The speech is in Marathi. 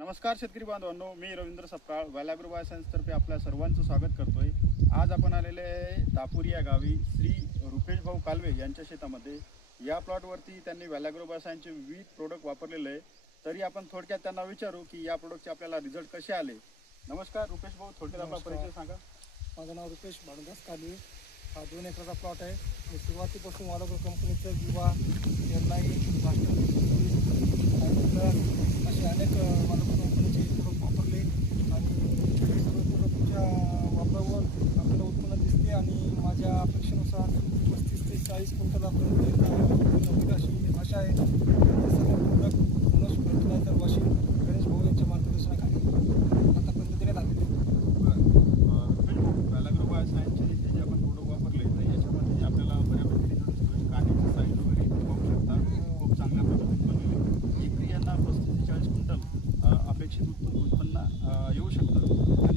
नमस्कार शेतकरी बांधवांनो, मी रवींद्र सपकाळ व्हॅलॅग्रो बायोसायन्सतर्फे आपल्या सर्वांचं स्वागत करतोय। आज आपण आलेले आहे दापुरी या गावी श्री रुपेश भाऊ कालवे यांच्या शेतामध्ये। या प्लॉटवरती त्यांनी व्हॅलॅग्रो बायोसायन्सचे विविध प्रोडक्ट वापरलेले आहे। तरी आपण थोडक्यात त्यांना विचारू की या प्रोडक्टचे आपल्याला रिझल्ट कसे आले। नमस्कार रुपेश भाऊ, थोडक्यात आपला परिचय सांगा। माझं नाव रुपेश भानुदास कालवे। हा 2 एकराचा प्लॉट आहे। मी सुरुवातीपासून व्हॅलॅग्रो कंपनीचं विवा एअरलाईन असे अनेक व्हॅलॅग्रो कंपनीचे प्रोडक्ट वापरले आणि सर्व प्रोडक्टच्या वापरावर आपल्याला उत्पन्न दिसते आणि माझ्या अपेक्षेनुसार 35 ते 40 क्विंटल अशी आशा आहे। हे सर्व प्रोडक्ट पुनश फर्टिलायझर वाशिम गणेश भाऊ यांच्या मार्गदर्शनाखाली आतापर्यंत देण्यात आलेले व्हॅलॅग्रो बायोसायन्सचे जे आपण प्रोडक्ट वापरले तर याच्यामध्ये आपल्याला बऱ्यापैकी रिझल्ट काढण्याची साईज वगैरे पाहू शकता, खूप चांगल्या पद्धतीने बनलेले। एकरी यांना 35 ते 40 क्विंटल अपेक्षित उत्पन्न येऊ शकतं।